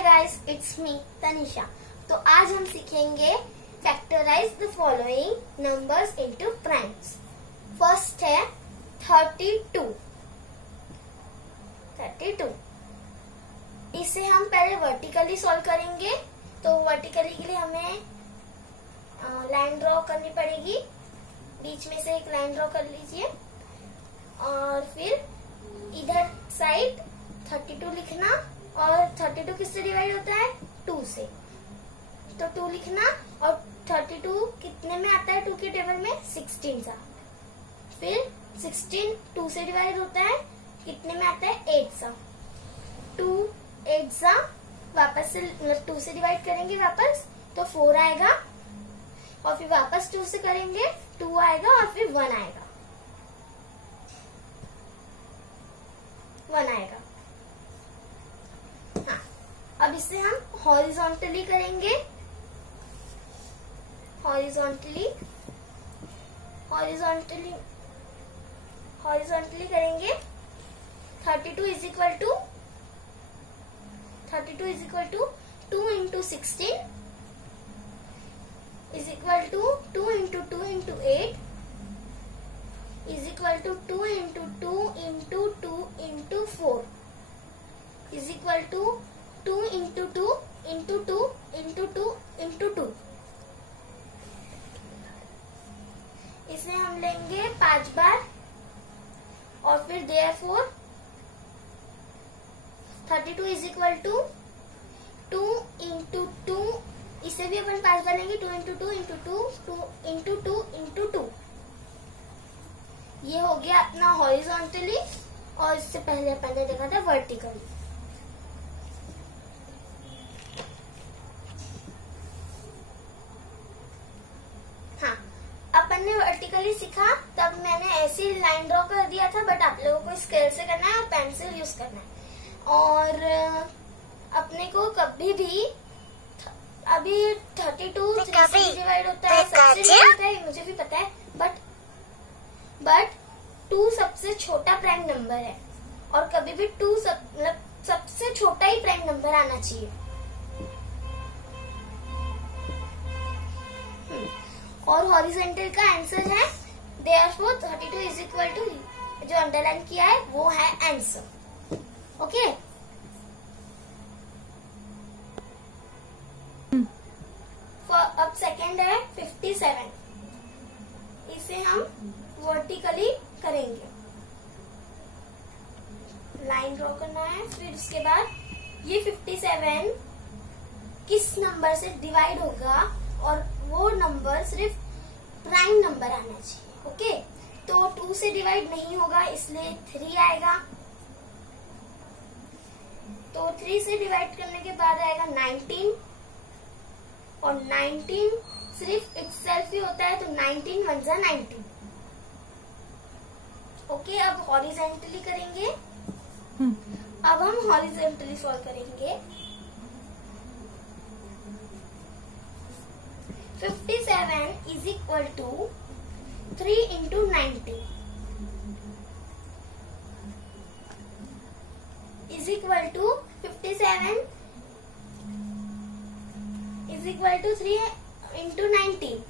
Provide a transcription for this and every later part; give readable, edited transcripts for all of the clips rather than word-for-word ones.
Hi guys, it's me Tanisha. तो आज हम सीखेंगे factorise the following numbers into primes. First है 32। इसे हम पहले वर्टिकली सॉल्व करेंगे। तो वर्टिकली के लिए हमें लाइन ड्रॉ करनी पड़ेगी। बीच में से एक लाइन ड्रॉ कर लीजिए और फिर इधर साइड 32 लिखना। और 32 किससे डिवाइड होता है? 2 से। तो 2 लिखना। और 32 कितने में आता है 2 के टेबल में? 16 सा। फिर 16 2 से डिवाइड होता है, कितने में आता है? 8 सा। 2 8 सा, वापस से 2 से डिवाइड करेंगे वापस तो 4 आएगा। और फिर वापस 2 से करेंगे 2 आएगा और फिर 1 आएगा। 1 आएगा। हाँ, अब इसे हम हॉरिजॉन्टली करेंगे। हॉरिजॉन्टली करेंगे। 32 is equal to 2 into 16 is equal to 2 into 2 into 8 is equal to 2 into 2 into 2 into 4 is equal to 2 into 2 into 2 into 2 into 2। इसे हम लेंगे 5 बार और फिर therefore 32 is equal to 2 into 2। इसे भी अपन 5 बार लेंगे। 2 इंटू 2 इंटू 2 2 इंटू 2 इंटू 2। ये हो गया अपना हॉरिजॉन्टली। और इससे पहले अपन ने देखा था वर्टिकली। हाँ, अपन ने वर्टिकली सीखा तब मैंने ऐसी लाइन ड्रॉ कर दिया था, बट आप लोगों को स्केल से करना है और पेंसिल यूज करना है। और अपने को कभी भी अभी 32 3 से डिवाइड होता है, सबसे नहीं होता है, मुझे भी पता है। बट 2 सबसे छोटा प्राइम नंबर है और कभी भी 2 सबसे छोटा ही प्राइम नंबर आना चाहिए। और हॉरिजॉन्टल का आंसर है therefore 32 इज इक्वल टू, जो अंडरलाइन किया है वो है आंसर। ओके। अब सेकंड है 57। इसे हम वर्टिकली करेंगे। लाइन ड्रॉ करना है। फिर उसके बाद ये 57 किस नंबर से डिवाइड होगा और वो नंबर सिर्फ प्राइम नंबर आना चाहिए। ओके। तो 2 से डिवाइड नहीं होगा, इसलिए 3 आएगा। तो 3 से डिवाइड करने के बाद आएगा 19। और 19 सिर्फ इटसेल्फ ही होता है, तो 19 1 जा 19। ओके। अब हॉरिजॉन्टली करेंगे। अब हम हॉरिजॉन्टली सॉल्व करेंगे। 57 is equal to 3 into 19 is equal to 57 is equal to 3 into 19।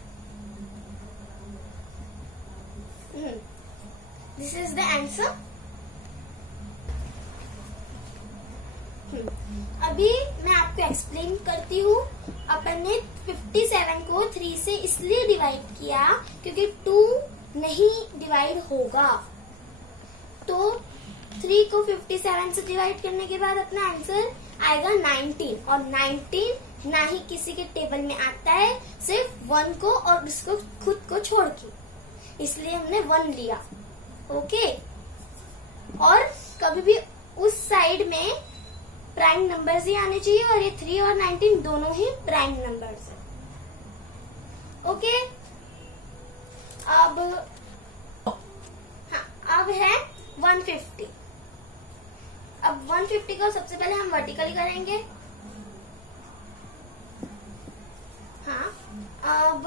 This is the answer. अभी मैं आपको एक्सप्लेन करती हूँ। अपन ने 57 को 3 से इसलिए डिवाइड किया क्योंकि 2 नहीं डिवाइड होगा। तो 3 को 57 से डिवाइड करने के बाद अपना आंसर आएगा 19। और 19 ना ही किसी के टेबल में आता है, सिर्फ 1 को और उसको खुद को छोड़ के, इसलिए हमने 1 लिया। ओके। और कभी भी उस साइड में प्राइम नंबर्स ही आने चाहिए। और ये 3 और 19 दोनों ही प्राइम नंबर्स हैं। ओके। अब है 150। अब 150 को सबसे पहले हम वर्टिकली करेंगे। हाँ, अब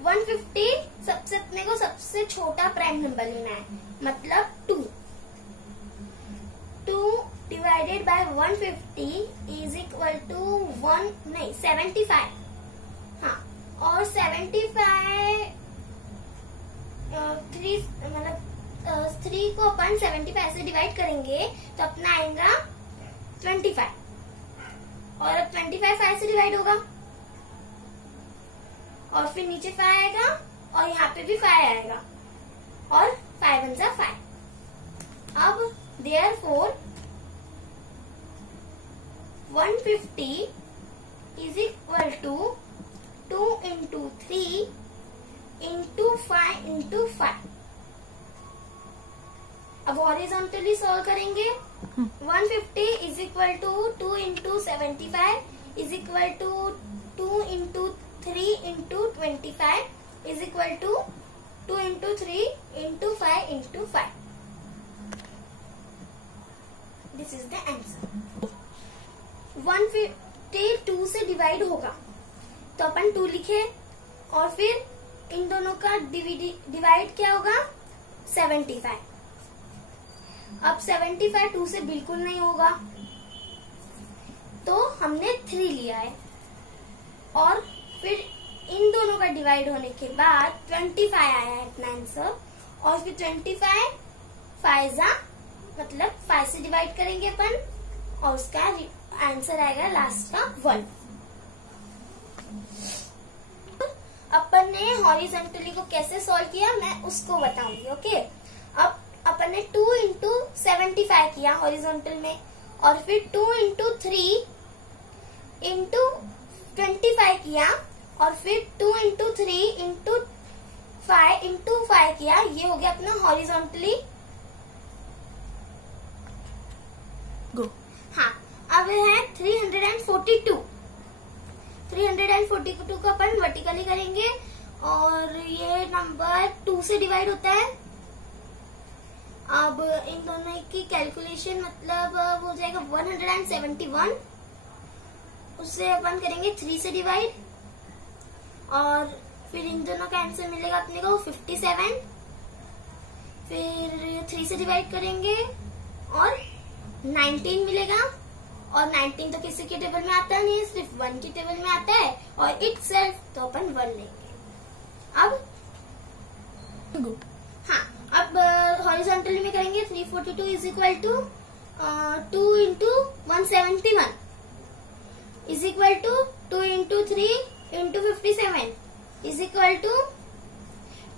150 अपने को सबसे छोटा प्राइम नंबर लेना है, मतलब 2 divided by 150 is equal to 75। हाँ, और 75 3 को अपन 75 से डिवाइड करेंगे तो अपना आएगा 25, और अब 25 5 से डिवाइड होगा और फिर नीचे 5 आएगा और यहाँ पे भी 5 आएगा और 5 1 जा 5। अब therefore 150 is equal to 2 into 3 into 5 into 5। अब हॉरिजॉन्टली सॉल्व करेंगे। 150 is equal to 2 into 75 is equal to 2 into 3 into 25 is equal to 2 into 3 into 5 into 5। This is the answer। 150 2 से डिवाइड होगा तो अपन 2 लिखे और फिर इन दोनों का डिवाइड क्या होगा 75। अब 75 2 से बिल्कुल नहीं होगा तो हमने 3 लिया है और फिर इन दोनों का डिवाइड होने के बाद 25 आया है अपना आंसर, और फिर 25 5 मतलब 5 से डिवाइड करेंगे अपन और उसका आंसर आएगा लास्ट का 1। अपन ने हॉरिजॉन्टली को कैसे सॉल्व किया मैं उसको बताऊंगी। ओके, अब अपन ने 2 into 75 किया हॉरिजॉन्टल में और फिर 2 into 3 into 25 किया और फिर 2 into 3 into 5 into 5 किया। ये हो गया अपना हॉरिजॉन्टली। गो। हाँ, अब है 342 को अपन वर्टिकली करेंगे और ये नंबर 2 से डिवाइड होता है। अब इन दोनों की कैलकुलेशन मतलब हो जाएगा 171, उससे अपन करेंगे 3 से डिवाइड और फिर इन दोनों का आंसर मिलेगा अपने को 57, फिर 3 से डिवाइड करेंगे और 19 मिलेगा, और 19 तो किसी के टेबल में आता नहीं है, सिर्फ 1 के टेबल में आता है और इटसेल्फ तो अपन 1 लेंगे। अब हाँ, अब हॉरिजॉन्टली में करेंगे 342 is equal to 2 into 171 is equal to 2 into 3 into 57 is equal to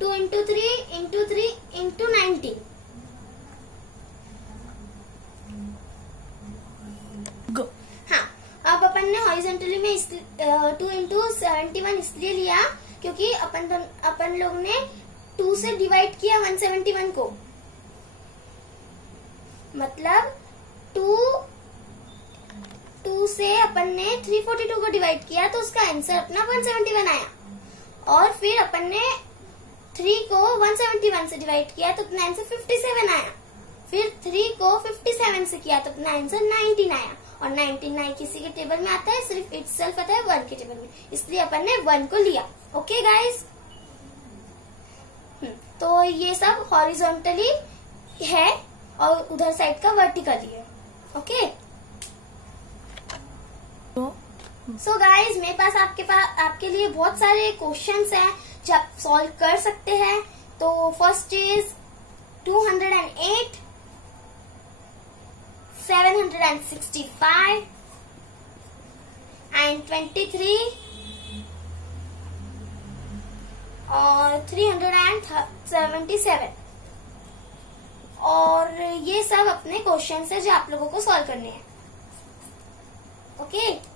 2 into 3 into 3 into 19। हाँ, अब अपन ने हॉरिजॉन्टली में 2 into 71 इसलिए लिया क्योंकि अपन लोग ने 2 से डिवाइड किया 171 को, मतलब 2 से अपन ने 342 को डिवाइड किया तो उसका आंसर अपना 171 आया, और फिर अपन ने 3 को 171 से डिवाइड किया तो अपना आंसर 57 आया, फिर 3 को 57 से किया तो अपना आंसर 19 आया, और 99 किसी के टेबल में आता है, सिर्फ इटसेल्फ आता है 1 के टेबल में, इसलिए अपन ने 1 को लिया। ओके गाइस, तो ये सब हॉरिजॉन्टली है और उधर साइड का वर्टिकली है। ओके, सो गाइज मेरे पास आपके लिए बहुत सारे क्वेश्चंस हैं जो आप सॉल्व कर सकते हैं। तो फर्स्ट इज 208, 765 एंड 23 और 377, और ये सब अपने क्वेश्चन है जो आप लोगों को सॉल्व करने हैं। ओके।